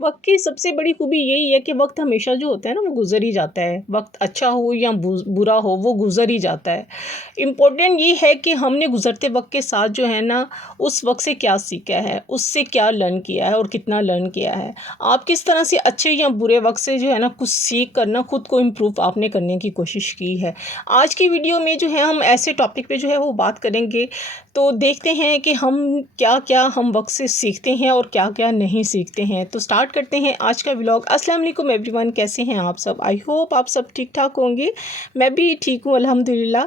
वक़्त की सबसे बड़ी खूबी यही है कि वक़्त हमेशा जो होता है ना वो गुज़र ही जाता है। वक़्त अच्छा हो या बुरा हो वो गुज़र ही जाता है। इम्पोर्टेंट ये है कि हमने गुज़रते वक़्त के साथ जो है ना उस वक़्त से क्या सीखा है, उससे क्या लर्न किया है और कितना लर्न किया है। आप किस तरह से अच्छे या बुरे वक़्त से जो है ना कुछ सीख कर ना खुद को इम्प्रूव आपने करने की कोशिश की है। आज की वीडियो में जो है हम ऐसे टॉपिक पे जो है वो बात करेंगे। तो देखते हैं कि हम क्या-क्या हम वक़्त से सीखते हैं और क्या-क्या नहीं सीखते हैं। तो स्टार्ट करते हैं आज का व्लॉग। अस्सलाम वालेकुम एवरीवन, कैसे हैं आप सब? आई होप आप सब ठीक-ठाक होंगे। मैं भी ठीक हूँ अल्हम्दुलिल्लाह।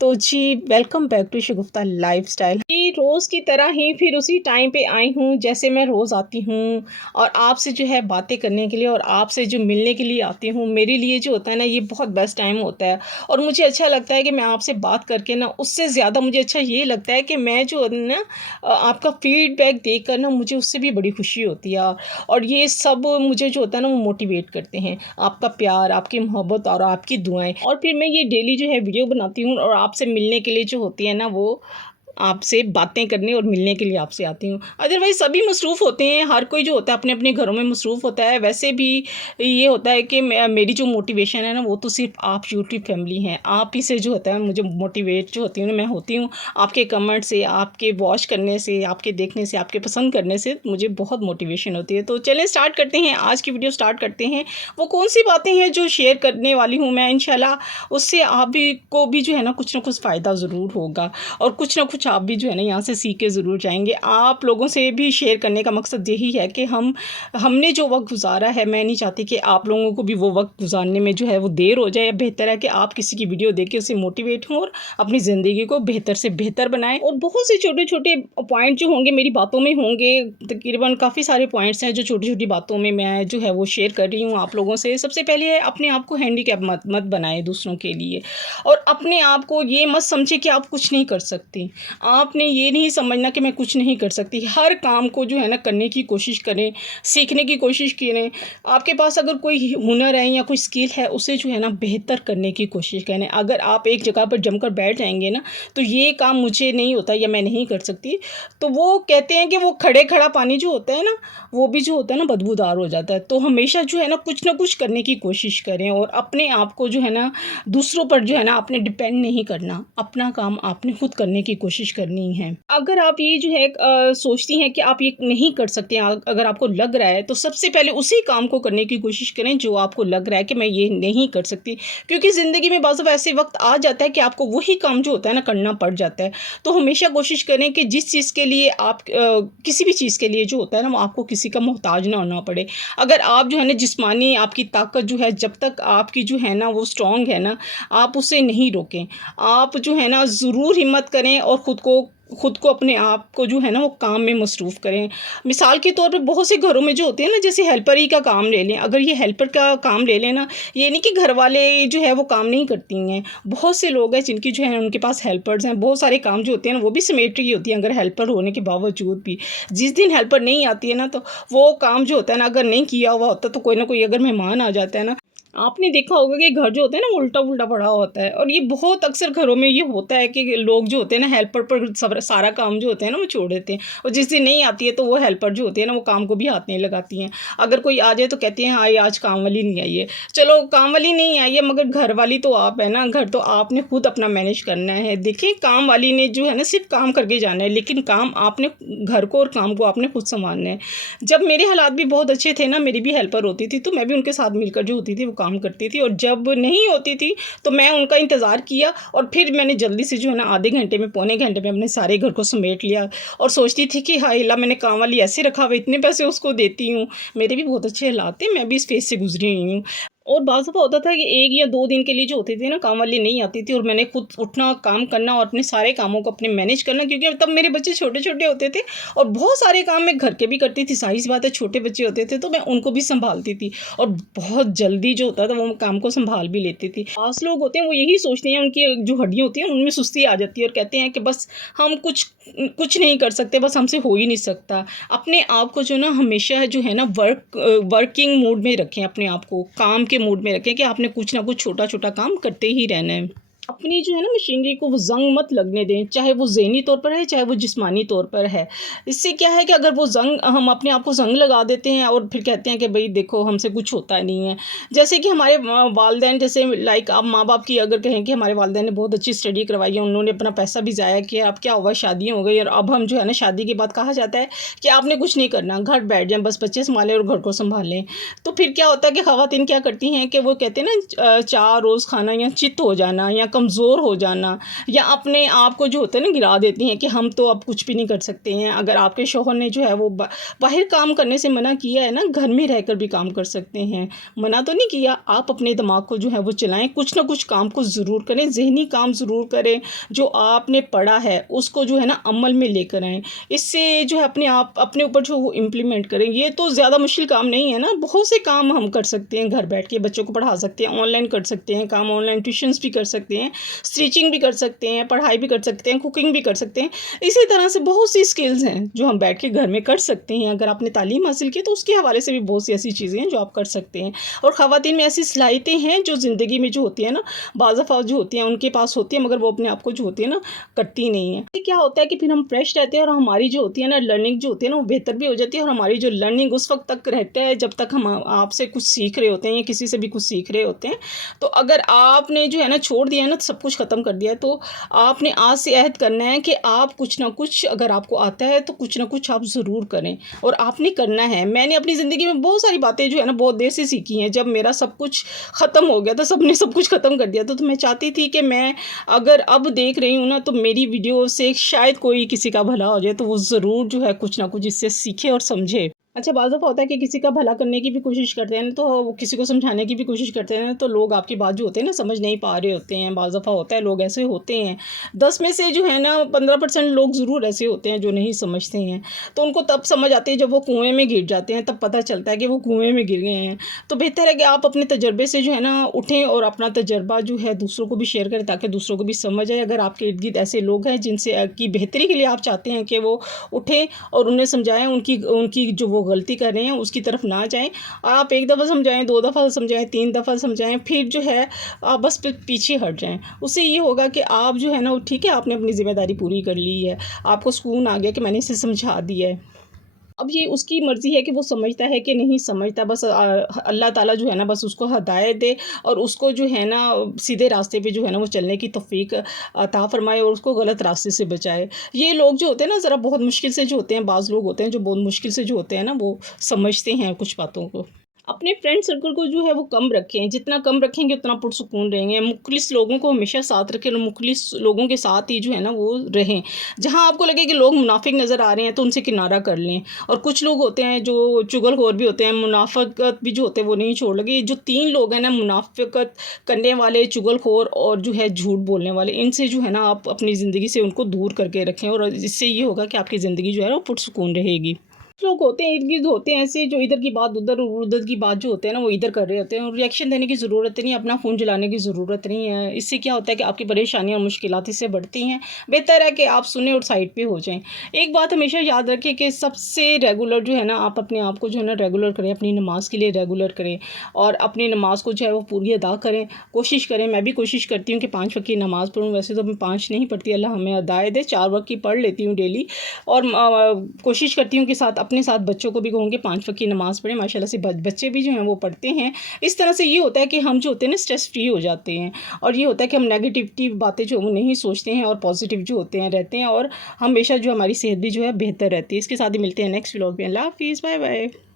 तो जी, welcome back to Shagufta lifestyle. जी, रोज़ की तरह ही फिर उसी टाइम पे आई हूँ जैसे मैं रोज़ आती हूँ और आपसे जो है बातें करने के लिए और आपसे जो मिलने के लिए आती हूँ। मेरे लिए जो होता है ना ये बहुत बेस्ट टाइम होता है और मुझे अच्छा लगता है कि मैं आपसे बात करके ना उससे ज़्यादा मुझे अच्छा ये लगता है कि मैं जो है ना आपका फ़ीडबैक देखकर ना मुझे उससे भी बड़ी खुशी होती है। और ये सब मुझे जो होता है ना वो मोटिवेट करते हैं। आपका प्यार, आपकी मोहब्बत और आपकी दुआएँ, और फिर मैं ये डेली जो है वीडियो बनाती हूँ और आपसे मिलने के लिए जो होती है ना वो आपसे बातें करने और मिलने के लिए आपसे आती हूँ। अदरवाइज़ सभी मसरूफ़ होते हैं, हर कोई जो होता है अपने-अपने घरों में मसरूफ़ होता है। वैसे भी ये होता है कि मेरी जो मोटिवेशन है ना वो तो सिर्फ़ आप यूट्यूब फैमिली हैं। आप ही से जो होता है मुझे मोटिवेट जो होती हूँ ना मैं होती हूँ। आपके कमेंट से, आपके वॉच करने से, आपके देखने से, आपके पसंद करने से मुझे बहुत मोटिवेशन होती है। तो चलिए स्टार्ट करते हैं, आज की वीडियो स्टार्ट करते हैं। वो कौन-सी बातें हैं जो शेयर करने वाली हूँ मैं इंशाल्लाह, उससे आप भी को भी जो है ना कुछ न कुछ फ़ायदा ज़रूर होगा और कुछ ना कुछ आप भी जो है ना यहाँ से सीख के ज़रूर जाएँगे। आप लोगों से भी शेयर करने का मकसद यही है कि हमने जो वक़्त गुज़ारा है, मैं नहीं चाहती कि आप लोगों को भी वो वक़्त गुज़ारने में जो है वो देर हो जाए। बेहतर है कि आप किसी की वीडियो देख के उससे मोटिवेट हों और अपनी ज़िंदगी को बेहतर से बेहतर बनाएँ। और बहुत से छोटे-छोटे पॉइंट जो होंगे मेरी बातों में होंगे, तकरीबन काफ़ी सारे पॉइंट्स हैं जो छोटी-छोटी बातों में मैं जो है वो शेयर कर रही हूँ आप लोगों से। सबसे पहले है अपने आप को हैंडीकैप मत मत बनाएँ दूसरों के लिए, और अपने आप को ये मत समझिए कि आप कुछ नहीं कर सकती। आपने ये नहीं समझना कि मैं कुछ नहीं कर सकती। हर काम को जो है ना करने की कोशिश करें, सीखने की कोशिश करें। आपके पास अगर कोई हुनर है या कोई स्किल है उसे जो है ना बेहतर करने की कोशिश करें। अगर आप एक जगह पर जमकर बैठ जाएँगे ना तो ये काम मुझे नहीं होता या मैं नहीं कर सकती, तो वो कहते हैं कि वो खड़ा पानी जो होता है ना वो भी जो होता है ना बदबूदार हो जाता है। तो हमेशा जो है ना कुछ करने की कोशिश करें और अपने आप को जो है ना दूसरों पर जो है ना आपने डिपेंड नहीं करना। अपना काम आपने खुद करने की कोशिश करनी है। अगर आप ये जो है सोचती हैं कि आप ये नहीं कर सकते हैं, अगर आपको लग रहा है तो सबसे पहले उसी काम को करने की कोशिश करें जो आपको लग रहा है कि मैं ये नहीं कर सकती। क्योंकि ज़िंदगी में बाज़ दफ़ा ऐसे वक़्त आ जाता है कि आपको वही काम जो होता है ना करना पड़ जाता है। तो हमेशा कोशिश करें कि जिस चीज़ के लिए आप किसी भी चीज़ के लिए जो होता है ना वो आपको किसी का मोहताज ना होना पड़े। अगर आप जो है ना जिस्मानी आपकी ताकत जो है जब तक आपकी जो है ना वो स्ट्रॉन्ग है ना, आप उसे नहीं रोकें। आप जो है ना ज़रूर हिम्मत करें और खुद को अपने आप को जो है ना वो काम में मसरूफ़ करें। मिसाल के तौर पे बहुत से घरों में जो होते हैं ना जैसे हेल्पर ही का काम ले लें। अगर ये हेल्पर का काम ले लें ना, ये नहीं कि घरवाले जो है वो काम नहीं करती हैं। बहुत से लोग हैं जिनकी जो है उनके पास हेल्पर्स हैं। बहुत सारे काम जो होते हैं ना वो भी समेट रही होती हैं अगर हेल्पर होने के बावजूद भी। जिस दिन हेल्पर नहीं आती है ना तो वो काम जो होता है ना अगर नहीं किया हुआ होता तो कोई ना कोई अगर मेहमान आ जाता है ना, आपने देखा होगा कि घर जो होता है ना वो उल्टा-पुल्टा पड़ा होता है। और ये बहुत अक्सर घरों में ये होता है कि लोग जो होते हैं ना हेल्पर पर सारा काम जो होता है ना वो छोड़ देते हैं, और जिस दिन नहीं आती है तो वो हेल्पर जो होती है ना वो काम को भी हाथ नहीं लगाती हैं। अगर कोई आ जाए तो कहती हैं हाँ, ये आज काम वाली नहीं आई है। चलो काम वाली नहीं आई है मगर घर वाली तो आप है ना, घर तो आपने खुद अपना मैनेज करना है। देखिए काम वाली ने जो है ना सिर्फ़ काम करके जाना है, लेकिन काम आपने घर को और काम को आपने खुद सँभालना है। जब मेरे हालात भी बहुत अच्छे थे ना, मेरी भी हेल्पर होती थी तो मैं भी उनके साथ मिलकर जो होती थी वो काम करती थी, और जब नहीं होती थी तो मैं उनका इंतज़ार किया और फिर मैंने जल्दी से जो है ना आधे घंटे में, पौने घंटे में अपने सारे घर को समेट लिया और सोचती थी कि हाय अल्लाह, मैंने काम वाली ऐसे रखा हुआ, इतने पैसे उसको देती हूँ। मेरे भी बहुत अच्छे हालात थे, मैं भी इस फ़ेज़ से गुज़री हुई हूँ। और बाज़ दफ़ा होता था कि 1 या 2 दिन के लिए जो होती थी ना काम वाली नहीं आती थी और मैंने खुद उठना, काम करना और अपने सारे कामों को अपने मैनेज करना, क्योंकि तब मेरे बच्चे छोटे-छोटे होते थे और बहुत सारे काम मैं घर के भी करती थी। ज़ाहिर-सी बात है छोटे बच्चे होते थे तो मैं उनको भी सँभालती थी और बहुत जल्दी जो होता था वो काम को सँभाल भी लेती थी। पास लोग होते हैं वो यही सोचते हैं, उनकी जो हड्डियाँ होती हैं उनमें सुस्ती आ जाती है और कहते हैं कि बस हम कुछ नहीं कर सकते, बस हमसे हो ही नहीं सकता। अपने आप को जो ना हमेशा जो है ना वर्किंग मूड में रखें, अपने आप को काम के मूड में रखें कि आपने कुछ ना कुछ छोटा-छोटा काम करते ही रहना है। अपनी जो है ना मशीनरी को वो ज़ंग मत लगने दें, चाहे वो ज़हनी तौर पर है, चाहे वो जिस्मानी तौर पर है। इससे क्या है कि अगर वो ज़ंग हम अपने आप को ज़ंग लगा देते हैं और फिर कहते हैं कि भई देखो हमसे कुछ होता नहीं है। जैसे कि हमारे वालिदैन जैसे लाइक अब माँ-बाप की अगर कहें कि हमारे वालिदैन ने बहुत अच्छी स्टडी करवाई है, उन्होंने अपना पैसा भी ज़ाया किया, अब क्या हुआ शादी हो गई और अब हम जो है ना शादी के बाद कहा जाता है कि आपने कुछ नहीं करना, घर बैठ जाएँ, बस बच्चे सँभालें और घर को सँभालें। तो फिर क्या होता है कि ख़वातीन क्या करती हैं कि वो कहते हैं ना 4 रोज़ खाना या चित हो जाना या कमज़ोर हो जाना या अपने आप को जो होता है ना गिरा देती हैं कि हम तो अब कुछ भी नहीं कर सकते हैं। अगर आपके शौहर ने जो है वो बाहर काम करने से मना किया है ना, घर में रहकर भी काम कर सकते हैं। मना तो नहीं किया, आप अपने दिमाग को जो है वो चलाएँ, कुछ ना कुछ काम को ज़रूर करें, ज़हनी काम ज़रूर करें, जो आपने पढ़ा है उसको जो है ना अमल में लेकर आएँ। इससे जो है अपने ऊपर जो वो इम्प्लीमेंट करें। ये तो ज़्यादा मुश्किल काम नहीं है ना, बहुत से काम हम कर सकते हैं घर बैठ के, बच्चों को पढ़ा सकते हैं, ऑनलाइन कर सकते हैं काम, ऑनलाइन ट्यूशन्स भी कर सकते हैं, स्टिचिंग भी कर सकते हैं, पढ़ाई भी कर सकते हैं, कुकिंग भी कर सकते हैं। इसी तरह से बहुत सी स्किल्स हैं जो हम बैठ के घर में कर सकते हैं। अगर आपने तालीम हासिल की तो उसके हवाले से भी बहुत सी ऐसी चीज़ें हैं जो आप कर सकते हैं। और ख़वातीन में ऐसी सलाहियतें हैं जो ज़िंदगी में जो होती है ना, बाज़ दफ़ा जो होती हैं उनके पास होती है, मगर वो अपने आप को जो होती है ना करती नहीं है। ये क्या होता है कि फिर हम फ्रेश रहते हैं और हमारी जो होती है ना लर्निंग जो होती है ना वो बेहतर भी हो जाती है और हमारी जो लर्निंग उस वक्त तक रहता है जब तक हम आपसे कुछ सीख रहे होते हैं या किसी से भी कुछ सीख रहे होते हैं। तो अगर आपने जो है ना छोड़ दिया है ना, तो सब कुछ ख़त्म कर दिया है, तो आपने आज से अहद करना है कि आप कुछ ना कुछ अगर आपको आता है तो कुछ ना कुछ आप ज़रूर करें और आपने करना है। मैंने अपनी ज़िंदगी में बहुत सारी बातें जो है ना बहुत देर से सीखी हैं। जब मेरा सब कुछ ख़त्म हो गया था, सबने सब कुछ ख़त्म कर दिया था, तो मैं चाहती थी कि मैं अगर अब देख रही हूँ ना तो मेरी वीडियो से शायद कोई किसी का भला हो जाए, तो वो ज़रूर जो है कुछ ना कुछ इससे सीखे और समझे। अच्छा, बाज़ दफ़ा होता है कि किसी का भला करने की भी कोशिश करते हैं ना, तो वो किसी को समझाने की भी कोशिश करते हैं ना, तो लोग आपकी बात जो होते हैं ना समझ नहीं पा रहे होते हैं। बाज़ दफ़ा होता है लोग ऐसे होते हैं, 10 में से जो है ना 15% लोग ज़रूर ऐसे होते हैं जो नहीं समझते हैं। तो उनको तब समझ आती है जब वो कुएँ में गिर जाते हैं, तब पता चलता है कि वो कुएँ में गिर गए हैं। तो बेहतर है कि आप अपने तजुर्बे से जो है ना उठें और अपना तजुर्बा जो है दूसरों को भी शेयर करें ताकि दूसरों को भी समझ आए। अगर आपके इर्द-गिर्द ऐसे लोग हैं जिनसे की बेहतरी के लिए आप चाहते हैं कि वो उठें और उन्हें समझाएँ, उनकी उनकी जो वो गलती कर रहे हैं उसकी तरफ ना जाएँ। आप 1 दफ़ा समझाएँ, 2 दफ़ा समझाएँ, 3 दफ़ा समझाएँ, फिर जो है आप बस फिर पीछे हट जाएँ। उससे ये होगा कि आप जो है ना वो ठीक है, आपने अपनी ज़िम्मेदारी पूरी कर ली है। आपको सुकून आ गया कि मैंने इसे समझा दिया है। अब ये उसकी मर्ज़ी है कि वो समझता है कि नहीं समझता। बस अल्लाह ताला जो है ना बस उसको हिदायत दे और उसको जो है ना सीधे रास्ते पे जो है ना वो चलने की तौफ़ीक अता फ़रमाए और उसको गलत रास्ते से बचाए। ये लोग जो होते हैं ना ज़रा बहुत मुश्किल से जो होते हैं, बाज़ लोग होते हैं जो बहुत मुश्किल से जो होते हैं ना वो समझते हैं कुछ बातों को। अपने फ्रेंड सर्कल को जो है वो कम रखें, जितना कम रखेंगे उतना पुरसुकून रहेंगे। मुख़लिस लोगों को हमेशा साथ रखें और मुख़लिस लोगों के साथ ही जो है ना वो रहें। जहाँ आपको लगे कि लोग मुनाफ़िक नज़र आ रहे हैं तो उनसे किनारा कर लें। और कुछ लोग होते हैं जो चुगलखोर भी होते हैं, मुनाफ़िकत भी जो होते हैं वो नहीं छोड़ लगे। जो 3 लोग हैं ना मुनाफ़िकत करने वाले, चुगलखोर और जो है झूठ बोलने वाले, इनसे जो है ना आप अपनी ज़िंदगी से उनको दूर करके रखें और इससे ये होगा कि आपकी ज़िंदगी जो है वो पुरसुकून रहेगी। लोग होते हैं इर्द-गिर्द होते हैं ऐसे जो इधर की बात उधर और उधर की बात जो होते हैं ना वो इधर कर रहे होते हैं और रिएक्शन देने की ज़रूरत नहीं है, अपना फ़ोन चलाने की ज़रूरत नहीं है। इससे क्या होता है कि आपकी परेशानियाँ और मुश्किलात इससे बढ़ती हैं। बेहतर है कि आप सुनें और साइड पे हो जाएँ। एक बात हमेशा याद रखें कि सबसे रेगुलर जो है ना आप अपने आप को जो है ना रेगुलर करें, अपनी नमाज़ के लिए रेगुलर करें और अपनी नमाज़ को जो है वो पूरी अदा करें। कोशिश करें, मैं भी कोशिश करती हूँ कि 5 वक़्त की नमाज़ पढ़ूँ। वैसे तो मैं 5 नहीं पढ़ती, अल्लाह हमें हिदायत दे, 4 वक़्त की पढ़ लेती हूँ डेली और कोशिश करती हूँ कि अपने साथ बच्चों को भी कहूँगी 5 वक़्त की नमाज़ पढ़ें। माशाल्लाह से बच्चे भी जो हैं वो पढ़ते हैं। इस तरह से ये होता है कि हम जो होते हैं ना स्ट्रेस फ्री हो जाते हैं और ये होता है कि हम नेगेटिविटी बातें जो वो नहीं सोचते हैं और पॉजिटिव जो होते हैं रहते हैं और हमेशा जो हमारी सेहत भी जो है बेहतर रहती है। इसके साथ ही मिलते हैं नेक्स्ट व्लॉग में। अल्लाह हाफ़िज़, बाय बाय।